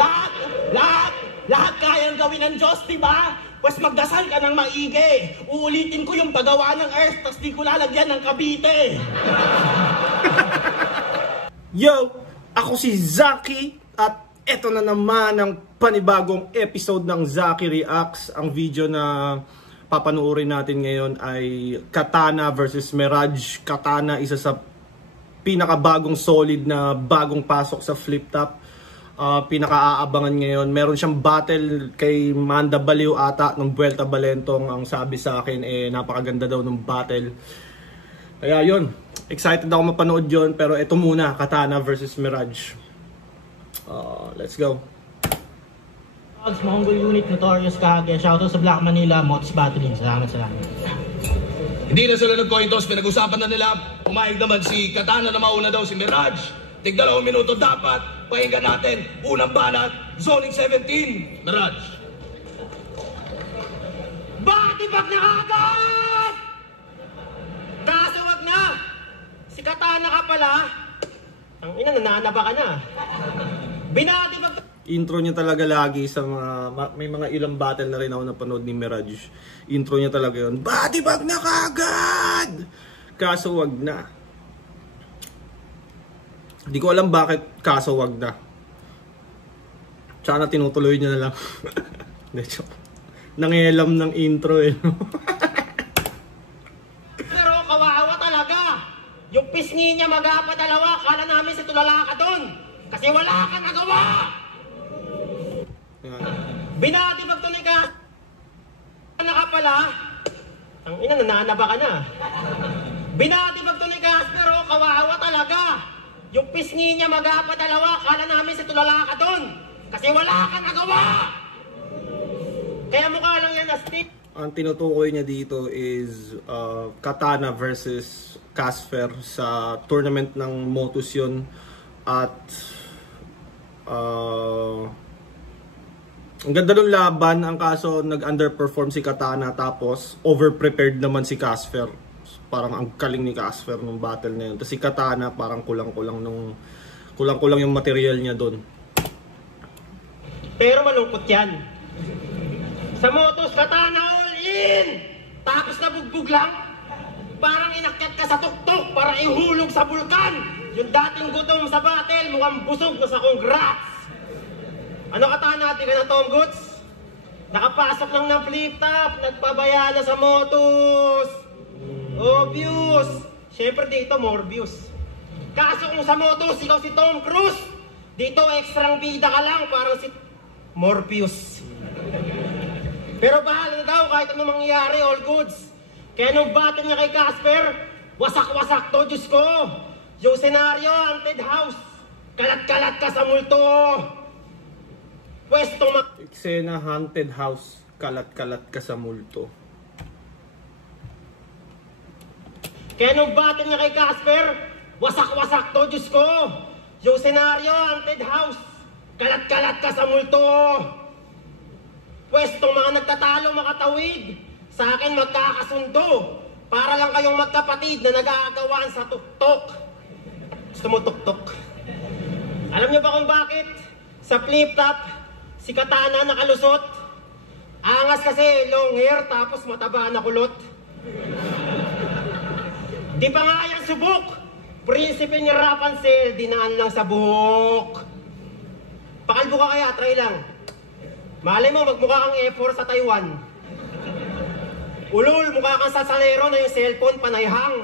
Lahat, lahat, lahat kayang gawin ng Diyos, diba? Pues magdasal ka ng maigi. Uulitin ko yung paggawa ng earth, tas di ko lalagyan ng Cavite. Yo! Ako si Zaki at eto na naman ang panibagong episode ng Zaki Reacts. Ang video na papanoorin natin ngayon ay Katana versus Mirage. Katana, isa sa pinakabagong solid na bagong pasok sa flip top. Pinaka-aabangan ngayon. Meron siyang battle kay Manda Baliw ata ng Buelta Balentong. Ang sabi sa akin napakaganda daw ng battle. Kaya yun, excited ako mapanood yun. Pero ito muna, Katana versus Mirage. Let's go. Mongol Unit, Notorious Kage. Shoutout sa Black Manila, Mods Battling. Salamat. Hindi na sila nag-coin toss, pinag-usapan na nila. Pumayag naman si Katana na mauna daw si Mirage. Tig 2 minuto dapat. Pakinggan natin. Unang banat, zoning 17. Mirage. Batibag na agad! Kaso wag na! Si Katana ka pala. Ang ina, nananaba ka na. Binatibag. Intro niya talaga lagi sa mga, may mga ilang battle na rin ako napanood ni Mirage. Intro niya talaga yun, batibag na kagad! Kaso wag na. Hindi ko alam bakit kaso wag na. Sana tinutuloy niya na lang. Nangialam ng intro eh. Pero kawawa talaga. Yung pisngi niya magpapadalawa, kala namin si tulala ka doon. Kasi wala kang nagawa. Binatibag to ni ka. Ano ka pala? Ang ina, nananaba ka na. Binatibag to ni pero kawawa talaga. Yung pisngi niya magpapadalawa, kala namin si tulala ka doon. Kasi wala kang nagawa. Kaya mukha lang yan astig. Ang tinutukoy niya dito is Katana versus Casper sa tournament ng Motus yun. At ang ganda ng laban. Ang kaso nag-underperform si Katana, tapos over-prepared naman si Casper. Parang ang kaling ni Casper nung battle na yun. Tapos si Katana parang kulang-kulang yung material niya doon. Pero malungkot yan. Sa Motus, Katana all in! Tapos nabugbog lang. Parang inakyat ka sa tuktok para ihulog sa bulkan. Yung dating gutom sa battle, mukhang busog na sa congrats. Ano Katana, di ka na Tom Goods? Nakapasok lang ng flip top, nagpabaya na sa Motus. Obvious. Siyempre dito, more views. Kaso kung sa Motus, ikaw si Tom Cruise, dito ekstrang bida ka lang, parang si Morpheus. Pero bahala na daw kahit anong mangyayari, all goods. Kaya nung battle niya kay Casper, wasak-wasak to, Diyos ko. Yung senaryo, haunted house. Kalat-kalat ka sa multo. Pwestong eksena haunted house, kalat-kalat ka sa multo. Kaya nung battle niya kay Casper, wasak-wasak to, Diyos ko. Yung senaryo, haunted house. Kalat-kalat ka sa multo. Pwestong mga nagtatalo makatawid, sa akin magkakasundo. Para lang kayong magkapatid na nag-aagawaan sa tuktok. Gusto mo tuktok? Alam niyo ba kung bakit? Sa flip top, si Katana nakalusot. Angas kasi long hair tapos mataba na kulot. Di pa nga yan subok. Prinsipe ni Rapunzel, dinaan lang sa buhok. Pakalbo ka kaya, try lang. Malay mo, magmukha kang F4 sa Taiwan. Ulul, mukha kang sasalero na yung cellphone panayhang.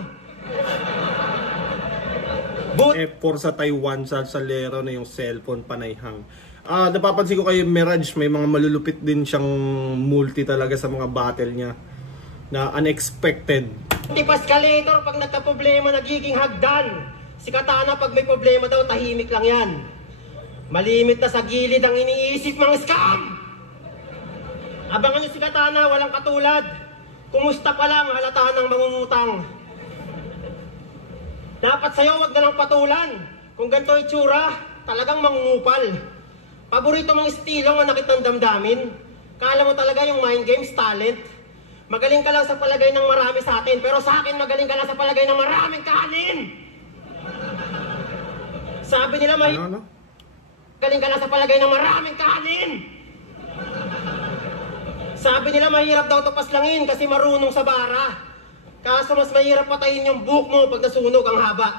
F4 sa Taiwan, sasalero na yung cellphone panayhang. Napapansin ko kay Mirage, may mga malulupit din siyang multi talaga sa mga battle niya. Na unexpected. Tip escalator, pag nagka-problema, nagiging hagdan. Si Katana, pag may problema daw, tahimik lang yan. Malimit na sa gilid ang iniisip mga scam. Abangan niyo si Katana, walang katulad. Kumusta pa lang, halata ng mangungutang. Dapat sa'yo, wag na lang patulan. Kung ganito itsura, talagang mangungupal. Paborito mong estilo nga nakit ng damdamin. Kala mo talaga yung mind games talent. Magaling ka lang sa palagay ng marami sa atin, pero sa akin magaling ka lang sa palagay ng maraming kanin. Sabi nila may... galing ka na sa palagay ng maraming kanin. Sabi nila mahirap daw ito paslangin kasi marunong sa bara. Kaso mas mahirap patayin yung buhok mo pag nasunog ang haba.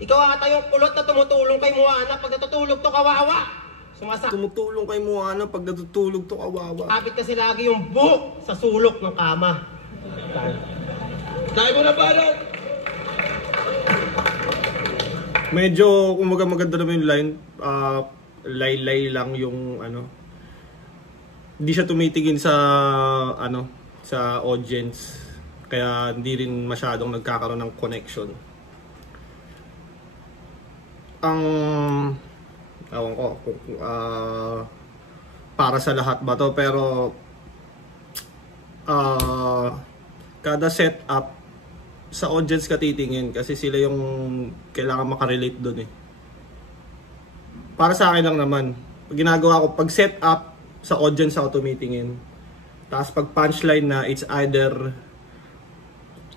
Ikaw ata yung kulot na tumutulong kay Moana pag natutulog to kawawa. Tumutulong kay Moana pag natutulog to kawawa. Kapit kasi lagi yung buhok sa sulok ng kama. Tayo mo na para. Medyo, kumaga maganda naman yung line. Lay-lay lang yung ano. Hindi siya tumitingin sa ano, sa audience. Kaya hindi rin masyadong nagkakaroon ng connection. Ang ewan ko para sa lahat ba to, pero kada setup sa audience ka titingin kasi sila yung kailangan makarelate doon eh. Para sa akin lang naman, ginagawa ko pag setup sa audience ako tumitingin, tapos pag punchline na, it's either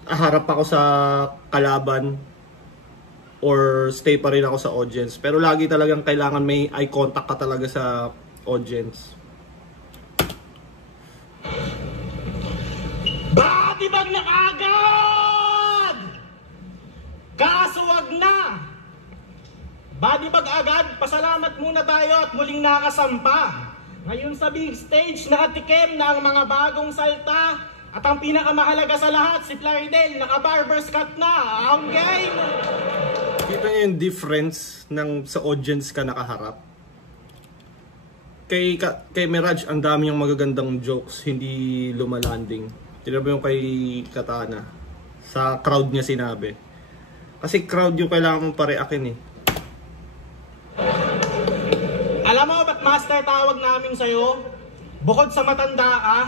harap ako sa kalaban or stay pa rin ako sa audience. Pero lagi talagang kailangan may eye contact ka talaga sa audience. Batibag na kaagad! Kaso wag na! Batibag agad, pasalamat muna tayo at muling nakasampa. Ngayon sa big stage, nakatikim na ang mga bagong salta. At ang pinakamahalaga sa lahat, si Plaridel, naka-barber's cut na. Ang game! Kita niyo yung difference ng sa audience ka nakaharap. Kay Mirage, ang dami yung magagandang jokes, hindi lumalanding. Tignan mo yung kay Katana. Sa crowd niya sinabi. Kasi crowd yung kailangan mong pareakin eh. Alam mo ba't master tawag namin sa'yo? Bukod sa matanda ka,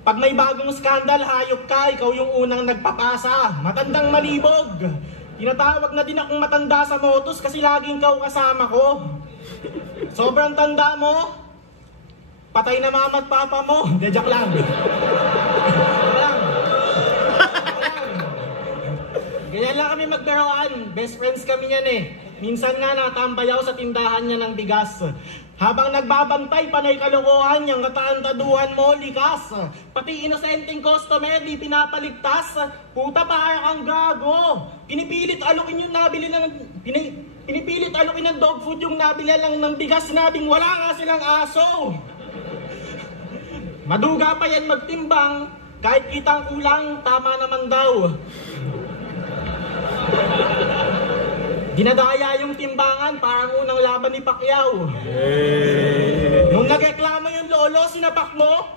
pag may bagong skandal, hayop ka, ikaw yung unang nagpapasa. Matandang malibog. Tinatawag na din akong matanda sa motos kasi laging ikaw kasama ko. Sobrang tanda mo, patay na mama at papa mo. Joke lang. Ganyan lang kami magbiroan. Best friends kami yan eh. Minsan nga natambayaw sa tindahan niya ng bigas. Habang nagbabantay, panay kalokohan niyang kataantaduhan mo, likas. Pati inosenteng customer, di pinapaligtas. Puta para kang gago. Pinipilit alukin yung nabili ng... Pinipilit alukin ng dog food yung nabili lang ng bigas, sinabing wala nga silang aso. Maduga pa yan magtimbang, kahit kitang kulang, tama naman daw. Dinadaya yung timbangan, parang unang laban ni Pacquiao. Nung nagreklamo yung lolo, sinapak mo?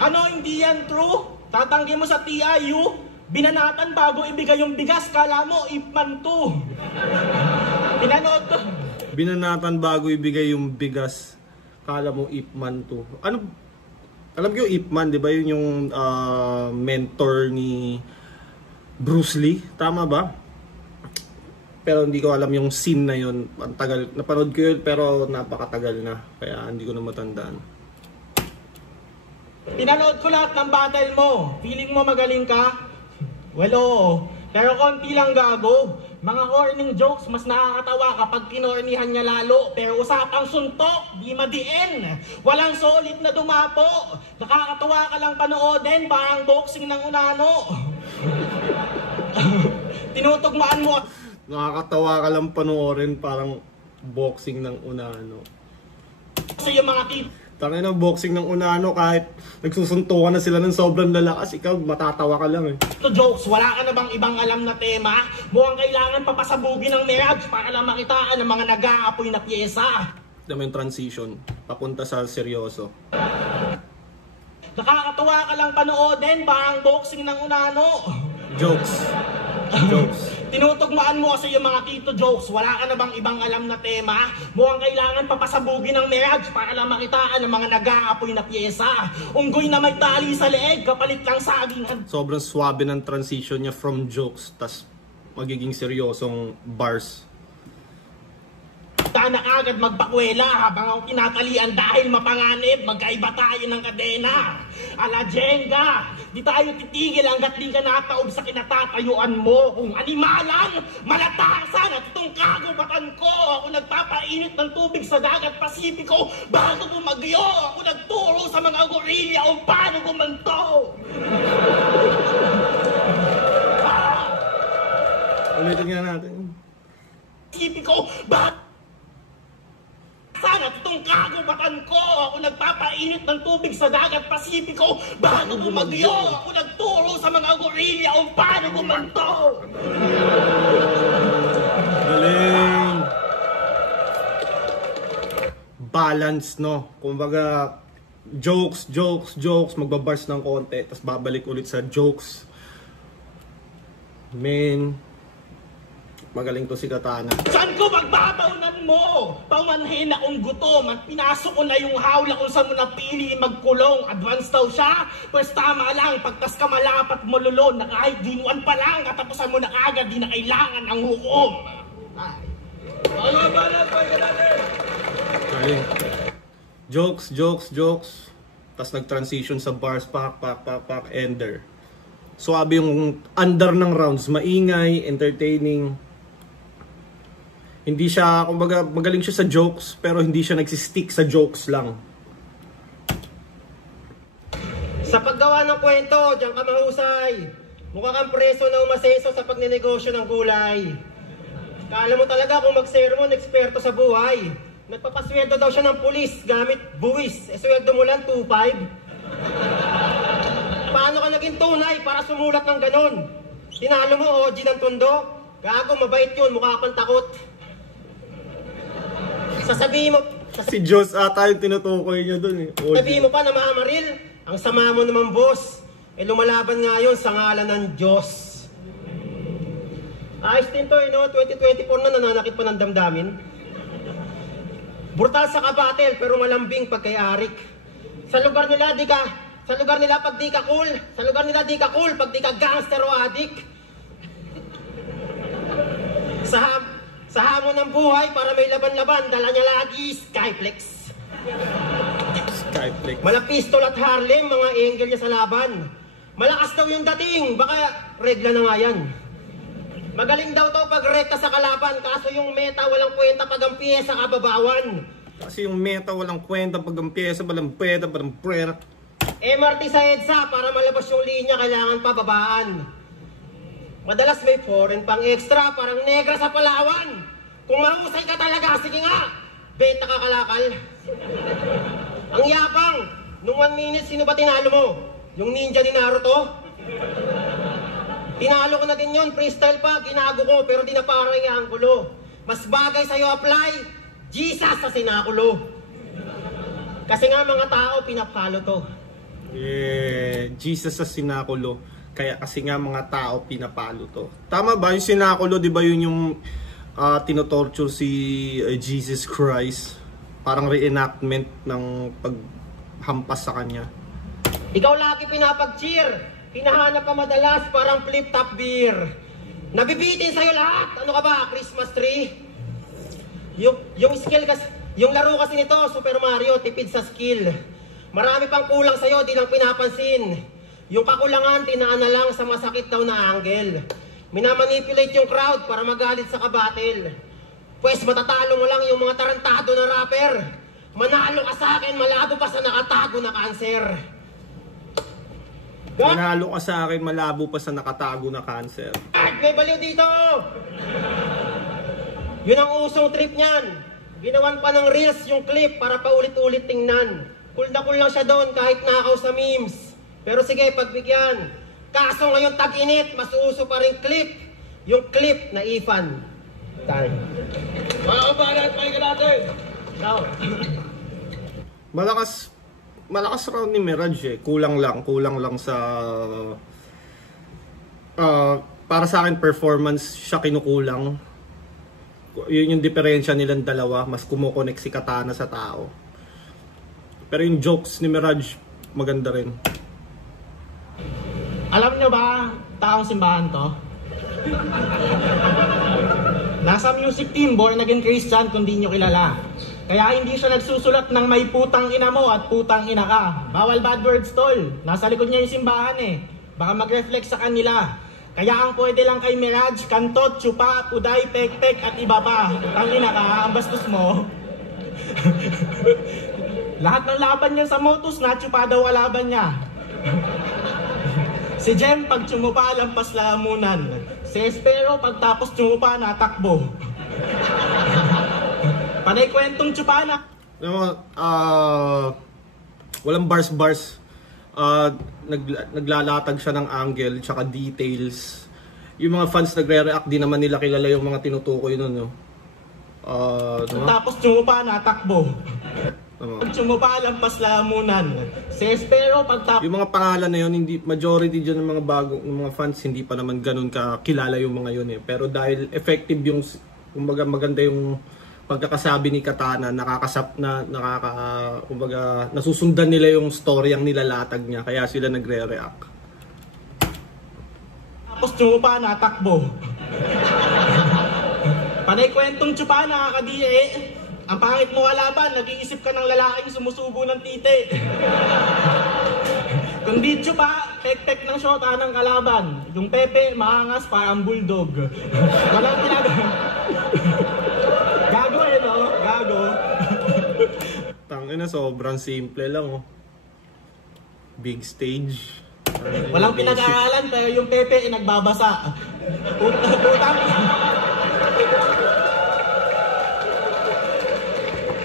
Ano, hindi yan true? Tatanggi mo sa TIU, binanatan bago ibigay yung bigas, kala mo, Ipman 2. Pinanood ko. Binanatan bago ibigay yung bigas, kala mo Ipman 2. Ano? Alam ko yung Ipman, di ba? Yun yung mentor ni Bruce Lee, tama ba? Pero hindi ko alam yung scene na yun. Ang tagal, napanood ko yun pero napakatagal na. Kaya hindi ko na matandaan. Pinanood ko lahat ng battle mo. Feeling mo magaling ka? Well, oo. Pero konti lang gago. Mga corning jokes mas nakakatawa kapag kinornihan niya lalo. Pero usapang suntok, di madiin. Walang solid na dumapo. Nakakatawa ka lang panoodin, parang boxing ng unano. Tinutugmaan mo. Nakakatawa ka lang panoorin, parang boxing ng unano. Kasi yung mga tip. Tangin ng boxing ng unano, kahit nagsusuntukan na sila ng sobrang lalakas, ikaw matatawa ka lang eh. To jokes, wala ka na bang ibang alam na tema? Mukhang kailangan papasabugin ng Mirage para lang makitaan ng mga nag-aapoy na pyesa. Dami yung transition, papunta sa seryoso. Nakakatuwa ka lang panoodin, parang boxing ng unano. Jokes. Jokes. Tinutugmaan mo kasi yung mga tito jokes. Wala ka na bang ibang alam na tema? Mukhang kailangan papasabugin ng Mirage para lang makitaan ng mga nag-aapoy na pyesa. Unggoy na may tali sa leeg, kapalit lang saging. Sobrang swabe ng transition niya from jokes, tas magiging seryosong bars. handa na agad magpakwela habang ako kinakalian dahil mapanganib, magkaiba tayo ng kadena. Ala Jenga, di tayo titigil hanggat di ka nataob sa kinatatayuan mo. Kung animalan, malatasan at itong kagubatan ko. Ako nagpapainit ng tubig sa dagat Pasipiko bago bumagyo. Ako nagturo sa mga gorilya kung paano gumanto. Ulitin nga natin. Pasipiko, sana itong kagubatan ko. Ako nagpapainit ng tubig sa dagat Pasipiko bago bumagyo. Ako nagturo sa mga gorilya kung paano gumanto. Galing. Balance, no? Kumbaga, jokes, magbabars ng konti, tapos babalik ulit sa jokes. Men, magaling to si Katana. Saan ko magbabaunan mo? Paumanhin akong gutom at pinasok ko na yung hawla kung saan mo napili magkulong. Advance daw siya, pues tama lang, pagtas ka malapat malulon na kahit dinuan pa lang, katapusan mo na agad, di na kailangan ng hukom. Ay. Mga banat, pahinga natin! Galing. Jokes. Tapos nag-transition sa bars, pak, ender. Suabe yung under ng rounds, maingay, entertaining. Hindi siya, kumbaga, magaling siya sa jokes, pero hindi siya nagsistick sa jokes lang. Sa paggawa ng kwento, diyan ka mahusay. Mukha kang preso na umaseso sa pagnenegosyo ng gulay. Kala mo talaga kung mag-sermon, eksperto sa buhay. Nagpapasweldo daw siya ng pulis gamit buwis. Sweldo mo lang 2.5. Paano ka naging tunay para sumulat ng ganon? Tinalo mo OG ng Tondo? Gago, mabait yun, mukha kang takot. Sasabihin mo... Si Diyos ata yung tinutukoy niya dun eh. Sabihin mo pa na maamaril. Ang sama mo naman, boss. Lumalaban nga yun sa ngalan ng Diyos. Ayos din to, no? 2024 na, nananakit pa ng damdamin. Brutal sa kabatel, pero malambing pag kay Arik. Sa lugar nila pag di ka cool. Sa lugar nila di ka cool pag di ka gangster o adik. Sa hamon ng buhay para may laban-laban, dala niya lagi Skyflex. Mala pistol at Harlem, mga angel niya sa laban. Malakas daw yung dating, baka regla na nga yan. Magaling daw to pag rekta sa kalaban, kaso yung meta walang kwenta pag ang piyesa kababawan. Kasi yung meta walang kwenta pag ang pyesa, walang pweda, walang prera. MRT sa EDSA, para malabas yung linya, kailangan pababaan. Madalas may foreign pang extra, parang negra sa Palawan. Kung mahusay ka talaga, sige nga, benta ka kalakal. Ang yapang, nung 1 minute, sino ba tinalo mo? Yung ninja ni Naruto? Tinalo ko na din yun, freestyle pa, ginago ko, pero di na parang yung anggulo. Mas bagay sa'yo apply, Jesus sa sinakulo. Kasi nga mga tao, pinapalo to. Jesus sa sinakulo. Kaya kasi nga mga tao pinapalo to. Tama ba yung sinakulo, di ba yun yung tinotorture si Jesus Christ? Parang reenactment ng paghampas sa kanya. Ikaw lagi pinapag-cheer. Hinahanap ka madalas, parang flip-top beer. Nabibitin sa'yo lahat. Ano ka ba, Christmas tree? Yung skill kasi, yung laro kasi nito, Super Mario, tipid sa skill. Marami pang kulang sa'yo, di lang pinapansin. Yung kakulangan, tinaan na lang sa masakit daw na angle. Minamanipulate yung crowd para magalit sa kabatil. Pwes matatalo mo lang yung mga tarantado na rapper. Manalo ka sa akin, malabo pa sa nakatago na cancer. Manalo ka sa akin, malabo pa sa nakatago na cancer. At may baliw dito! Yun ang usong trip niyan. Ginawan pa ng reels yung clip para paulit-ulit tingnan. Cool na cool lang siya doon kahit nakaw sa memes. Pero sige, pagbigyan. Kaso ngayon tag-init, mas uso pa rin clip. Yung clip na Ifan. Time. Mga kabalat, pahinga natin! Now. Malakas round ni Mirage eh. Kulang lang sa para sa akin performance siya kinukulang. Yun yung diferensya nilang dalawa, mas kumukonek si Katana sa tao. Pero yung jokes ni Mirage maganda rin. Alam nyo ba, taong simbahan to? Nasa music team, born again Christian kung di nyo kilala. Kaya hindi siya nagsusulat ng may putang ina mo at putang ina ka. Bawal bad words, tol. Nasa likod niya yung simbahan eh. Baka mag-reflect sa kanila. Kaya ang pwede lang kay Mirage, Kantot, Chupa, Uday, Pekpek at iba pa. Putang ina ka, ang bastos mo. Lahat ng laban niya sa motos, na-chupa daw ang laban niya. Si Jem, pag tsumupa, lampas lamunan. Si Espero, pagtapos tsumupa, natakbo. Panay kwentong tsupa na. Walang bars-bars. Naglalatag siya ng angle, tsaka details. Yung mga fans nagre-react, di naman nila kilala yung mga tinutukoy nun, no? Tapos tsumupa, natakbo. Pag tsumupa, lampas lamunan. Si Espero, pagtapos... Yung mga pangalan na yun, hindi, majority dyan ng mga bagong ng mga fans, hindi pa naman ganun kakilala yung mga yun eh. Pero dahil effective yung, kumbaga maganda yung pagkakasabi ni Katana, kumbaga, nasusundan nila yung story ang nilalatag niya, kaya sila nagre-react. Tapos tsumupa, natakbo. Panay kwentong tsupa, nakakadiri. Ang pangit mo kalaban, nag-iisip ka ng lalaking sumusubo ng titi. Kung di tsupa, pek-pek ng syota ng kalaban. Yung Pepe, maangas parang bulldog. Walang ginagawa. Gago eh, no? Gago. Tangina, sobrang simple lang, oh. Big stage. Walang pinag-aaralan, pero yung Pepe ay nagbabasa.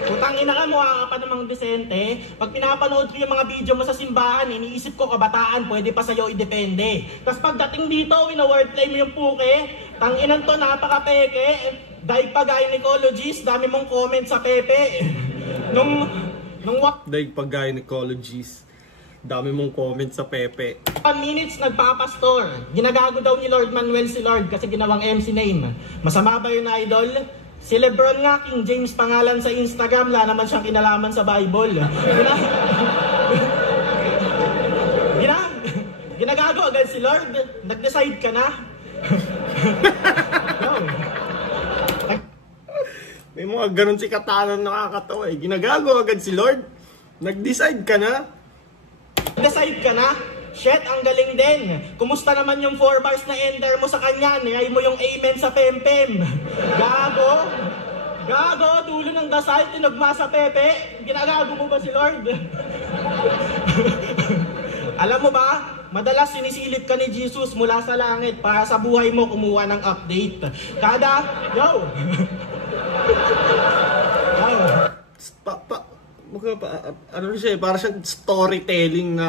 Putang ina ka, mukha ka pa namang desente. Pag pinapanood ko yung mga video mo sa simbahan, iniisip ko kabataan, pwede pa sa'yo idepende. Tapos pagdating dito, wina-wordplay mo yung puke. Tanginan to, napaka-peke. Daig pa gynecologist, dami mong comment sa Pepe. Daig pa gynecologist, dami mong comment sa Pepe. 1 minutes nagpapastor. Ginagago daw ni Lord Manuel si Lord kasi ginawang MC name. Masama ba yun, idol? Si Lebron nga, King James pangalan sa Instagram, wala naman siyang kinalaman sa Bible. Ginagago agad si Lord. Nag-decide ka na. No. May mga ganun si Katana nakakatawa eh. Ginagago agad si Lord. Nag-decide ka na. Decide ka na? Shit, ang galing din. Kumusta naman yung 4 bars na ender mo sa kanya? Nilay mo yung amen sa pempem. Gago. Gago, dulo ng dasal, tinugma sa Pepe. Ginagago mo ba si Lord? Alam mo ba, madalas sinisilip ka ni Jesus mula sa langit para sa buhay mo kumuha ng update. Ano siya, para siyang storytelling na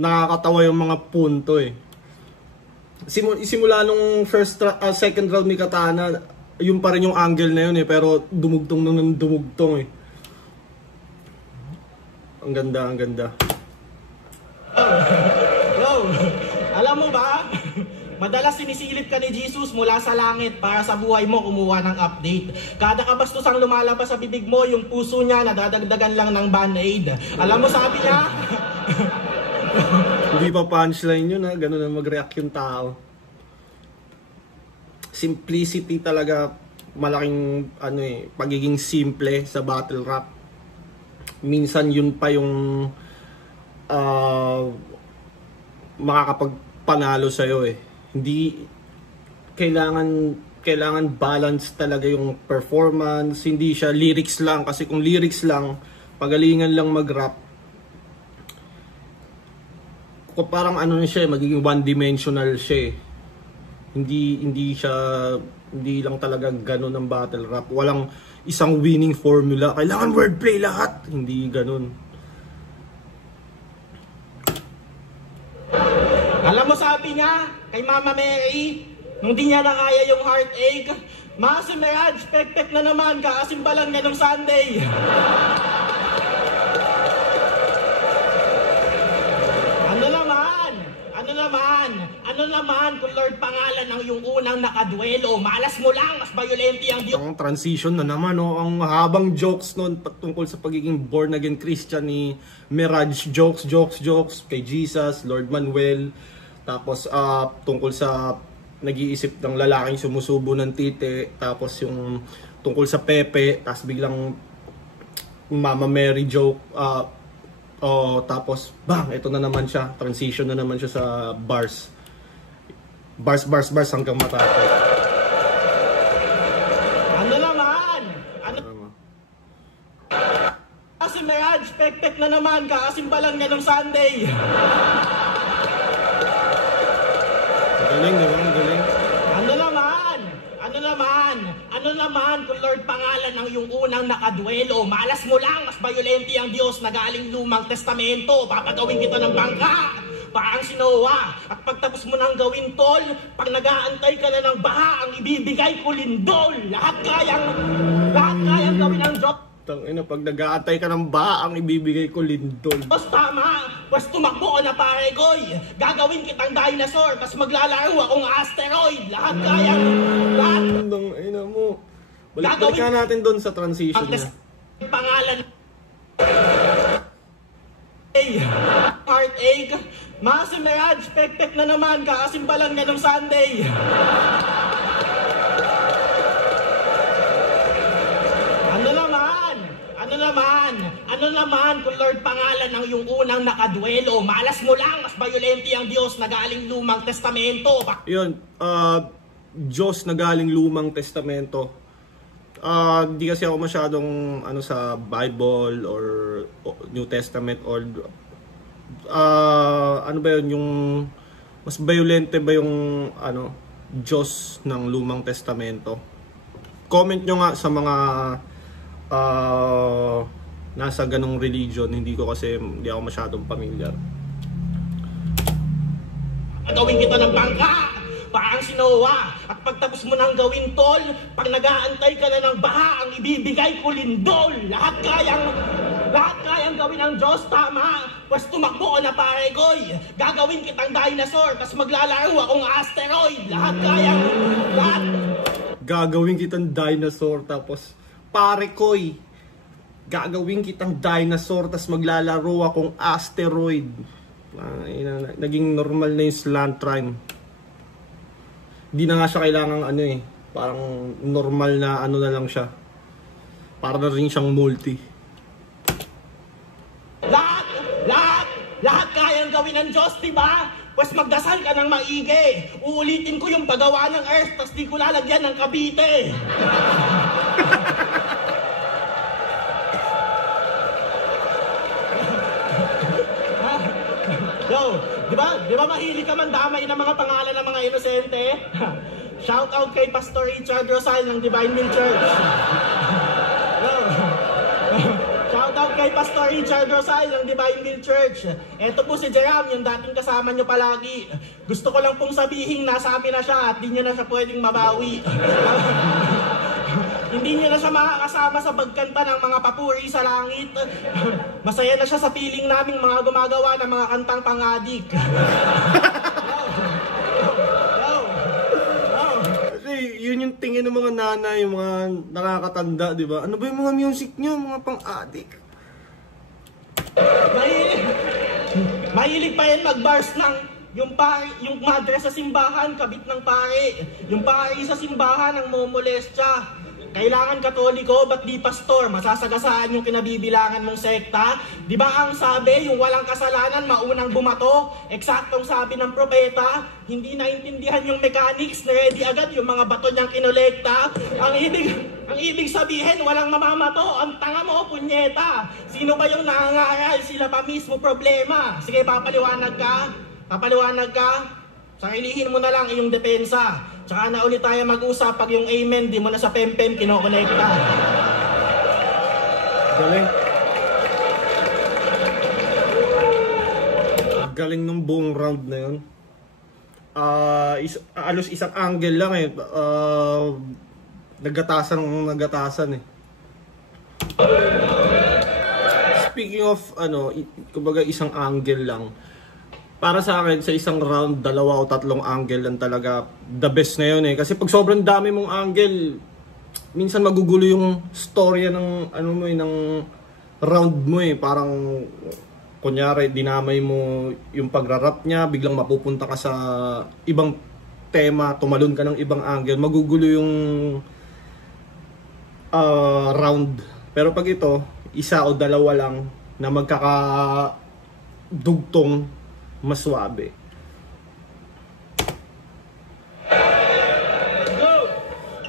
nakakatawa yung mga punto eh. Simula nung second round ni Katana, yun pa rin yung angle na yun eh, pero dumugtong nung dumugtong eh. Ang ganda, ang ganda. Alam mo ba, madalas sinisilip ka ni Jesus mula sa langit para sa buhay mo kumuha ng update. Kada kabastosang lumalabas sa bibig mo, yung puso niya nadadagdagan lang ng band-aid. Alam mo, sabi niya... Hindi pa punchline yun ha, ganun na mag-react yung tao. Simplicity talaga, malaking ano eh, pagiging simple sa battle rap. Minsan yun pa yung makakapagpanalo sa'yo eh. Hindi, kailangan balance talaga yung performance, hindi siya lyrics lang. Kasi kung lyrics lang, pagalingan lang mag-rap, parang ano na siya, magiging one-dimensional siya eh. Hindi lang talaga ganun ang battle rap. Walang isang winning formula. Kailangan wordplay lahat. Hindi ganun. Alam mo, sabi niya kay Mama Mary, nung di niya na kaya yung heartache, si Mirage, pek-pek na naman, kakasimba lang niya nung Sunday. Ano naman kung Lord pangalan ng yung unang nakaduelo, malas mo lang, mas violente ang Diyos. Ang transition na naman, no? Ang habang jokes nun tungkol sa pagiging born again Christian ni Mirage. Jokes kay Jesus, Lord Manuel. Tapos tungkol sa nag-iisip ng lalaking sumusubo ng tite, tapos yung tungkol sa Pepe, tapos biglang Mama Mary joke, tapos bang, ito na naman siya, transition na naman siya sa bars hanggang matapos. Ano naman? Si Mirage, pek-pek na naman, kakasimba lang niya nung Sunday. Galing, di ba? Galing. Ano naman kung Lord pangalan ng iyong unang nakaduelo, malas mo lang, mas violente ang Diyos na galing lumang testamento, papagawin kita ng bangka, parang si Noah, at pagtapos mo nang gawin tol, pag nag-aantay ka na ng baha, ang ibibigay ko lindol, lahat kayang gawin ng Diyos. Tangina, pag nag-aantay ka ng ba, ang ibibigay ko lindol. Mas tama, mas tumakbo ka na pare koy. Gagawin kitang dinosaur, mas maglalaro akong asteroid. Lahat. Tangina mo. Balik ka natin doon sa transition niya. Pangalan. Heartache. Si Mirage, pek-pek na naman, kakasimba lang niya nung Sunday. Ano naman kung Lord pangalan ng iyong unang nakaduelo, malas mo lang, mas violente ang Diyos na galing lumang testamento. Yun, Diyos na galing lumang testamento. Di kasi ako masyadong sa Bible or New Testament or ano ba yun, yung mas violente ba yung Diyos ng lumang testamento? Comment nyo nga sa mga nasa ganong religion, hindi ako masyadong familiar. Gawin kita ng bangka, parang si Noah, at pagtapos mo nang gawin tol, pag nag-aantay ka na ng baha, ang ibibigay ko lindol, lahat kayang gawin ng Diyos, tama, pues tumakbo ka na pare koy, gagawin kitang dinosaur, tas maglalaro akong asteroid, gagawin kitang dinosaur, tapos pare koy, gagawin kitang dinosaur, tas maglalaro akong asteroid. Naging normal na yung slant rhyme. Di na nga siya kailangang parang normal na na lang siya. Para na rin siyang multi. Lahat kayang gawin ng Diyos, diba? Pues magdasal ka ng maigi. Uulitin ko yung paggawa ng Earth, tas di ko lalagyan ng Cavite. Di ba mahilig ka mandamay ng mga pangalan ng mga inosente? Shout out kay Pastor Richard Rosal ng Divine Will Church. Shout out kay Pastor Richard Rosal ng Divine Will Church. Eto po si Jerome, yung dating kasama nyo palagi. Gusto ko lang pong sabihin, nasa amin na siya at di nyo na siya pwedeng mabawi. Hindi niya na siya makakasama sa pagkanta ng mga papuri sa langit. Masaya na siya sa piling naming mga gumagawa ng mga kantang pang-adik. Kasi yun yung tingin ng mga nanay, yung mga nakakatanda, di ba? Ano ba yung mga music nyo, mga pang-adik? Mahilig pa yan mag-bars ng yung madre sa simbahan, kabit ng pare. Yung pare sa simbahan ang momolestya. Kailangan katoliko, ba't di pastor? Masasagasaan yung kinabibilangan mong sekta? Di ba ang sabi, yung walang kasalanan, maunang bumato? Eksaktong sabi ng propeta, hindi naintindihan yung mechanics, ready agad yung mga bato niyang kinolekta. Ang ibig sabihin, walang mamamato. Ang tanga mo, punyeta. Sino ba yung nangangaral? Sila pa mismo problema. Sige, papaliwanag ka. Sarilihin mo na lang iyong depensa. Tsaka na ulit tayo mag-usap pag yung amen, di mo na sa pempem kinokonekta. Galing. Galing nung buong round na yun. Alos isang angle lang nagatasan eh. Speaking of kumbaga isang angle lang. Para sa akin, sa isang round, 2 o 3 angle lang talaga the best na yun eh. Kasi pag sobrang dami mong angle, minsan magugulo yung storya ng ng round mo eh. Parang kunyari dinamay mo yung pagrarap niya, biglang mapupunta ka sa ibang tema, tumalon ka ng ibang angle, magugulo yung round. Pero pag ito, isa o dalawa lang na magkakadugtong, mas swabe.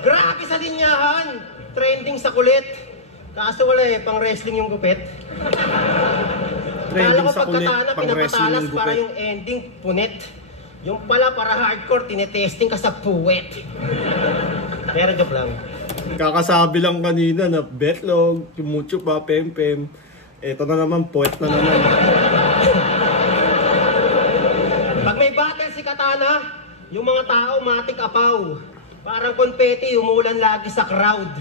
Grabe sa linyahan! Trending sa kulit. Kaso wala pang wrestling yung gupit. Kala ko Sa kulit, pagkatana, pang wrestling pinapatalas yung para gupit. yung ending punit. Yung pala para hardcore, tinetesting ka sa puwet. Pero joke lang. Kakasabi lang kanina na betlog, mucho pa, pem-pem. Eto na naman, poet na naman. Pag may battle si Katana, yung mga tao matik apaw. Parang konpeti, umulan lagi sa crowd.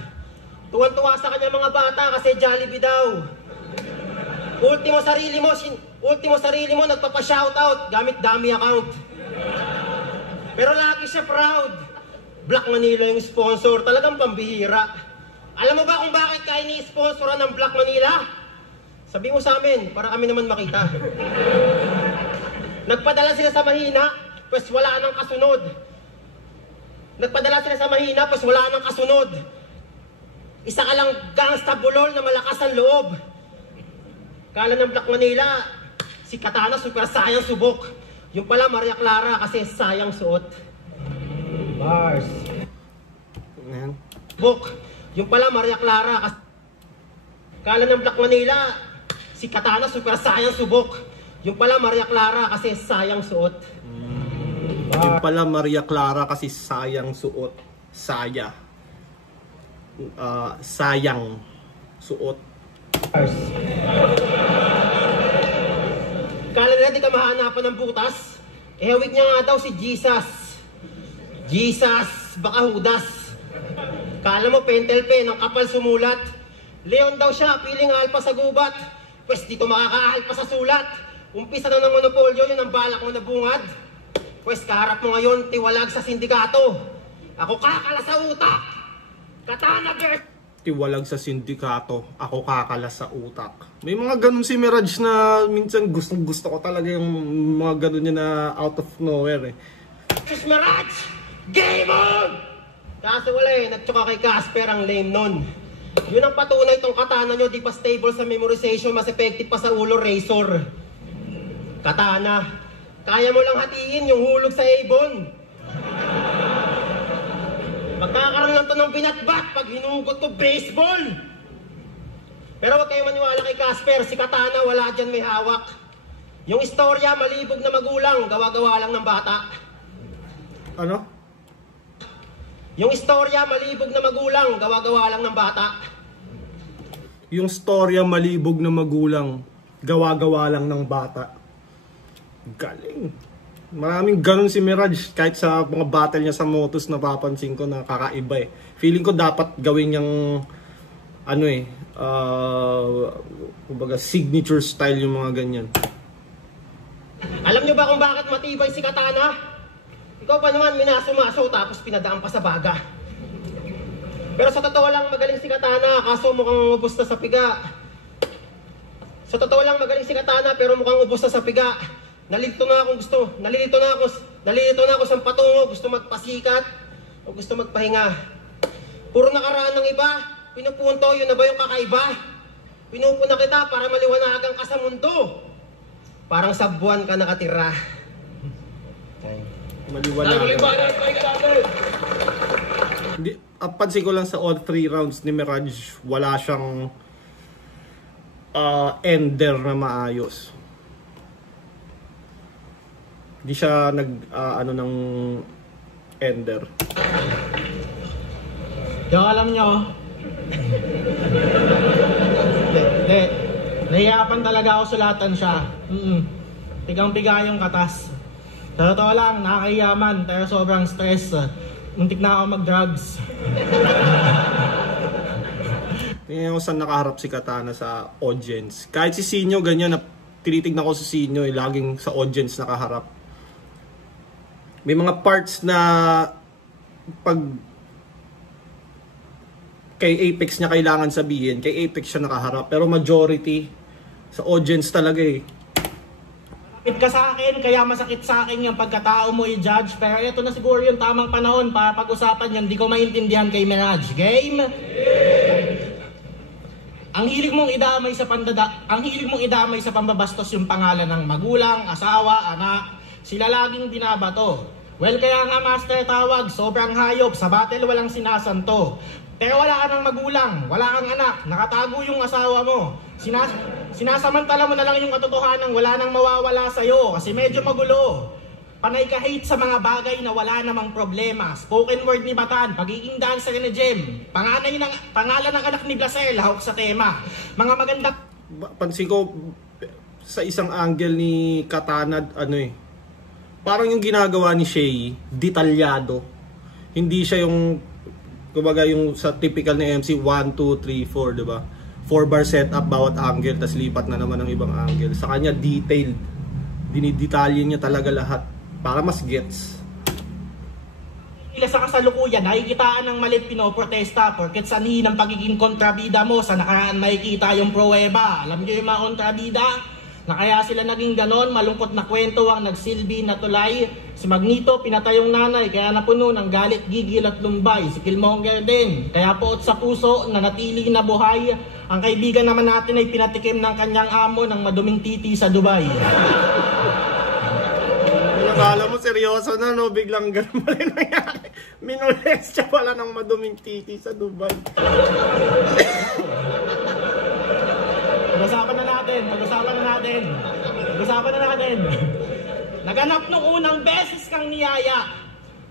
Tuwan-tuwa sa kanya mga bata kasi Jollibee daw. Ultimo sarili mo nagpapa-shoutout gamit dummy account. Pero lagi siya proud. Black Manila yung sponsor, talagang pambihira. Alam mo ba kung bakit kaya ni-sponsoran ng Black Manila? Sabi mo sa amin, para kami naman makita. Nagpadala sila sa mahina, pues wala nang kasunod. Nagpadala sila sa mahina, pues wala nang kasunod. Isa ka lang gangsta bulol na malakas ang loob. Kala ng Black Manila, si Katana super sayang subok. Yung pala Maria Clara kasi sayang suot. Bars. Ayan. Subok. Yung pala Maria Clara kasi... Kala ng Black Manila, si Katana super sayang subok. Yung pala Maria Clara kasi sayang suot. Yung pala Maria Clara kasi sayang suot. Saya. Sayang suot. Kala nila di ka mahanapan ng butas? Hawig niya nga daw si Jesus. Jesus, baka Judas. Kala mo pentel pen, ang kapal sumulat. Leon daw siya, piling alpa sa gubat. Pwes dito makakaalpa sa sulat. Umpisa na ng monopolyo, yun ang balak mo na bungad. Pwes kaharap mo ngayon, tiwalag sa sindikato. Ako kakala sa utak. Katana verse. Tiwalag sa sindikato, ako kakala sa utak. May mga ganun si Mirage na minsan gusto ko talaga yung mga ganun niya na out of nowhere eh. Sus Mirage! Game on! Kaso wala nagtsuka kay Casper ang lame nun. Yun ang patunay tong Katana nyo, di pa stable sa memorization, mas effective pa sa ulo, Razor. Katana, kaya mo lang hatiin yung hulog sa Avon. Magkakaroon lang to ng binatbat pag hinugot ko baseball. Pero huwag kayo maniwala kay Casper, si Katana wala dyan may hawak. Yung istorya, malibog na magulang, gawa-gawa lang ng bata. Ano? Yung istorya, malibog na magulang, gawa-gawa lang ng bata. Yung storya malibog na magulang, gawa-gawa lang ng bata. Galing. Maraming ganun si Mirage. Kahit sa mga battle niya sa Motos, napapansin ko na kakaiba eh. Feeling ko dapat gawin yung ano eh, kumbaga signature style yung mga ganyan. Alam nyo ba kung bakit matibay si Katana? Ikaw pa naman minaso-maso tapos pinadaan pa sa baga. Pero sa totoo lang magaling si Katana, kaso mukhang ubos na sa piga. Sa totoo lang magaling si Katana pero mukhang ubos na sa piga. Nalilito na ako sa patungo, gusto magpasikat o gusto magpahinga. Puro nakaraan ng iba, pinupunto, yun na ba yung kakaiba? Pinupuna kita para maliwanagan ka sa mundo. Parang sa buwan ka nakatira. Maliwanag. Hindi, pansin ko lang sa all 3 rounds ni Mirage, wala siyang ender na maayos. Hindi siya ano ng ender. Yung alam nyo, hindi, nahiyapan talaga ako sulatan siya. Tigang-piga yung katas. Sa totoo lang, nakakayaman, pero sobrang stress. Muntik na ako mag-drugs. Tingnan ko saan nakaharap si Katana sa audience. Kahit si Sinyo, ganyan, tinitignan ko si Sinyo, laging sa audience nakaharap. May mga parts na pag kay Apex niya kailangan sabihin, kay Apex siya nakaharap. Pero majority sa audience talaga eh. It ka sa akin, kaya masakit sa akin yung pagkatao mo i-judge. Pero ito na siguro yung tamang panahon para pag-usapan yan. Di ko maintindihan kay Mirage. Game? Ang hilig mong idamay sa pambabastos yung pangalan ng magulang, asawa, anak. Sila laging binabato. Well, kaya nga master tawag, sobrang hayop. Sa battle walang sinasanto. Pero wala ka ng magulang, wala kang anak, nakatago yung asawa mo. Sinasamantala mo na lang yung katotohanan, wala nang mawawala sa'yo kasi medyo magulo. Panay ka hate sa mga bagay na wala namang problema. Spoken word ni Batan, pagiging dancer ni Jem. Pangalan ng anak ni Blasel, hawak sa tema. Mga maganda... Pansin ko, sa isang angle ni Katana, parang yung ginagawa ni Shay, detalyado. Hindi siya yung... Kumbaga yung sa typical na MC 1, 2, 3, 4, diba? 4-bar setup bawat angle, tas lipat na naman ng ibang angle. Sa kanya detailed. Dinidetalye niya talaga lahat para mas gets. Sa kasalukuyan, nakikitaan ng malit pinoprotesta porket sanhi ng pagiging kontrabida mo sa nakaraan makikita yung pruweba. Alam niyo yung mga kontrabida? Na kaya sila naging ganon, malungkot na kwento ang nagsilbi na tulay. Si Magneto, pinatay yung nanay, kaya napuno ng galit, gigil at lumbay. Si Killmonger din, kaya poot sa puso, na natili na buhay. Ang kaibigan naman natin ay pinatikim ng kanyang amo ng maduming titi sa Dubai. Akala mo seryoso na, no? Biglang ganun pa rin nangyari. Minolest siya pala ng maduming titi sa Dubai. Pag-usapan na natin. Naganap nung unang beses kang niyaya.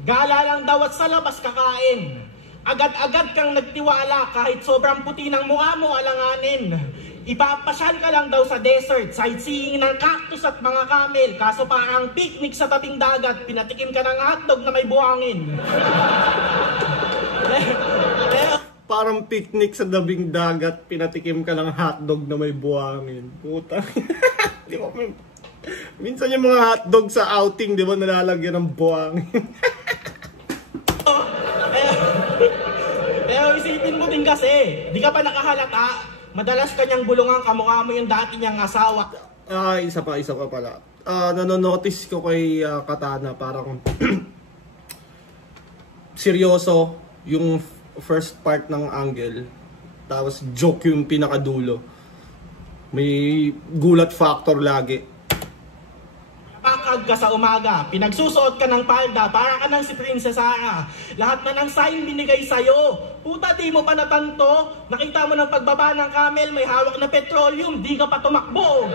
Gala lang daw at sa labas kakain. Agad-agad kang nagtiwala kahit sobrang puti ng mukha mo alanganin. Ipapasyal ka lang daw sa desert, sightseeing ng cactus at mga camel. Kaso parang picnic sa tabing dagat, pinatikim ka ng hotdog na may buhangin. Parang picnic sa tabing dagat, pinatikim ka ng hotdog na may buhangin. Puta. Di ba, minsan yung mga hotdog sa outing, di ba, nalalagyan ng buhangin. Pero isipin mo din kasi, di ka pa nakahalata. Madalas kanyang bulungan, kamukha mo yung dati niyang asawa. Isa pa pala. Nanonotice ko kay Katana, parang seryoso yung first part ng angle. Tapos joke yung pinakadulo. May gulat factor lagi. Pakag ka sa umaga, pinagsusuot ka ng palda, para ka ng si Princess Sarah. Lahat na ng sign binigay sa'yo. Puta, di mo pa natanto. Nakita mo ng pagbaba ng camel, may hawak na petroleum, di ka pa tumakbo.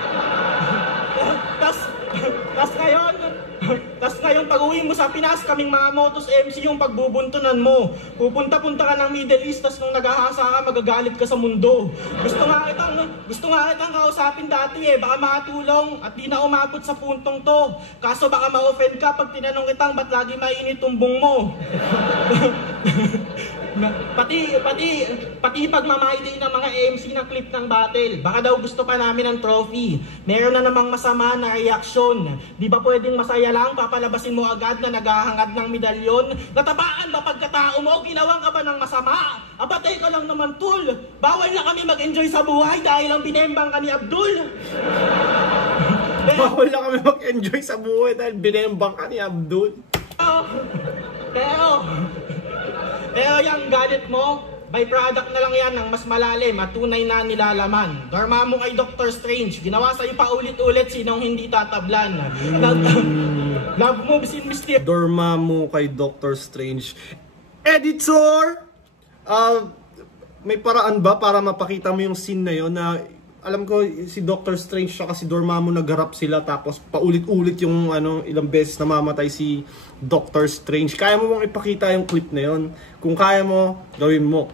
Tas ngayon pag uwi mo sa Pinas, kaming mga Motos MC yung pagbubuntunan mo. Pupunta-punta ka ng Middle East, tas nung naghahasa ka, magagalit ka sa mundo. Gusto nga kitang kausapin dati baka makatulong at di na umabot sa puntong to. Kaso baka ma-offend ka pag tinanong kitang ba't lagi mainit tumbong mo. Pati pagmamahidi ng mga MC ng clip ng battle. Baka daw gusto pa namin ng trophy. Meron na namang masama na reaksyon. Di ba pwedeng masaya lang, papalabasin mo agad na naghahangad ng medalyon? Natapaan ba pagkatao mo? Ginawang ka ba ng masama? Abatay ka lang naman, tol. Bawal na kami mag-enjoy sa buhay dahil ang binembang ka ni Abdul. Bawal na kami mag-enjoy sa buhay dahil binembang ka ni Abdul. Pero yung galit mo, byproduct na lang yan ng mas malalim at tunay na nilalaman. Dormammu kay Doctor Strange, ginawa sa'yo pa ulit-ulit, sinong hindi tatablan. Love moves in mysterious. Dormammu kay Doctor Strange. Editor! May paraan ba para mapakita mo yung scene na yun na alam ko si Doctor Strange siya kasi Dormammu nagharap sila tapos paulit-ulit yung ilang beses namamatay si Doctor Strange. Kaya mo bang ipakita yung clip na yun? Kung kaya mo, gawin mo.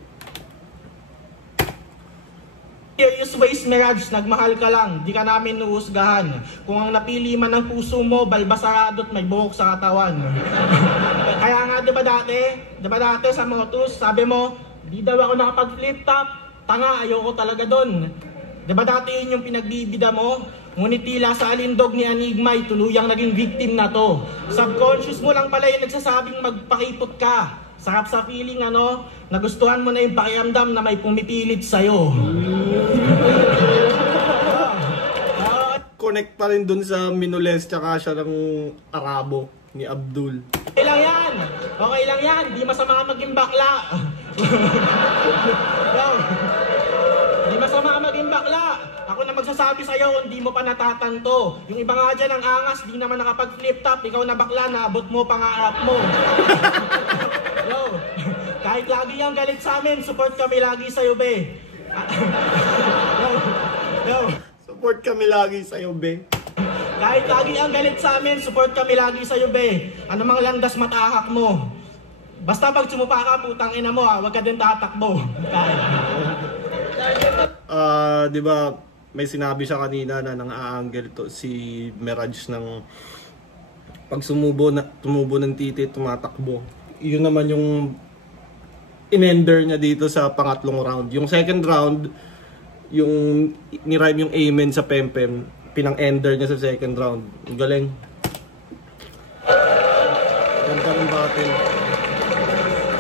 Serious ways, Mirage, nagmahal ka lang, di ka namin nuhusgahan. Kung ang napili man ng puso mo, balbasarado at may buhok sa katawan. Kaya nga, di ba dati sa Motos, sabi mo, di daw ako nakapag-flip top, tanga, ayoko talaga doon. Di ba dati yun yung pinagbibida mo? Ngunit tila sa alindog ni Enigma ay tuluyang naging victim na to. Subconscious mo lang pala yung nagsasabing magpakipot ka. Sarap sa feeling nagustuhan mo na yung pakiramdam na may pumipilit sa'yo. nakakonnect pa rin dun sa Minoles tsaka siya ng Arabo ni Abdul. Okay lang yan. Okay lang yan. Di masama maging bakla. Yo. Di masama maging bakla. Ako na magsasabi sa'yo, hindi mo pa natatanto. Yung iba nga dyan ang angas, di naman nakapag-flip top. Ikaw na bakla, naabot mo pangarap mo. Yo. Kahit lagi yung galit sa amin, support kami lagi sa'yo, be. Yo. Support kami lagi sa'yo, be. Kahit lagi ang galit sa amin, support kami lagi sa'yo, be. Ano mang landas matahak mo. Basta pag sumupa ka, putang ina mo, ha, wag ka din tatakbo. Di ba, may sinabi siya kanina na nang-aangle to si Mirage ng pag tumubo ng titi, tumatakbo. Yun naman yung in-ender niya dito sa pangatlong round. Yung second round, yung ni-rhyme yung amen sa Pempem, pinang-ender niya sa second round. Galing. Ganda ng battle.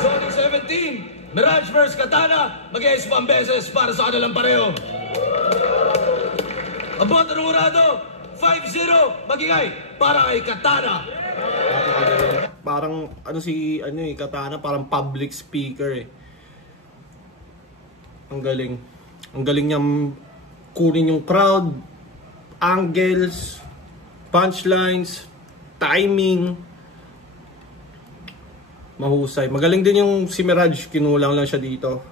Zone 17, Mirage vs Katana, mag-iis pa ang beses para sa kanilang pareho. Ang boto ng urado, 5-0, magingay para kay Katana. Parang Katana, parang public speaker eh. Ang galing. Ang galing niyang kunin yung crowd, angles, punchlines, timing. Mahusay. Magaling din yung si Mirage, kinulang lang siya dito.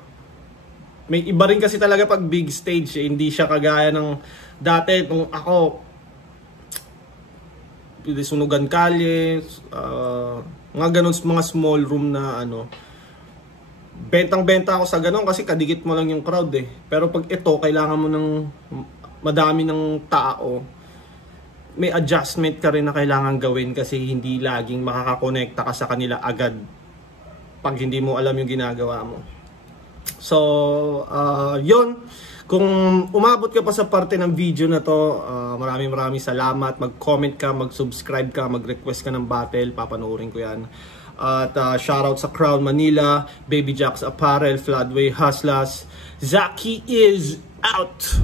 May iba rin kasi talaga pag big stage eh. Hindi siya kagaya ng dati nung ako sunugan kalye, mga ganun, mga small room na bentang-benta ako sa ganun kasi kadikit mo lang yung crowd eh. Pero pag ito, kailangan mo ng madami ng tao, may adjustment ka rin na kailangan gawin kasi hindi laging makakakonekta ka sa kanila agad pag hindi mo alam yung ginagawa mo. So, yun. Kung umabot ka pa sa parte ng video na to, maraming salamat. Mag-comment ka, mag-subscribe ka, mag-request ka ng battle, papanoorin ko yan. At shoutout sa Crown Manila, Baby Jacks Apparel, Floodway Hustlers. Zaki is out!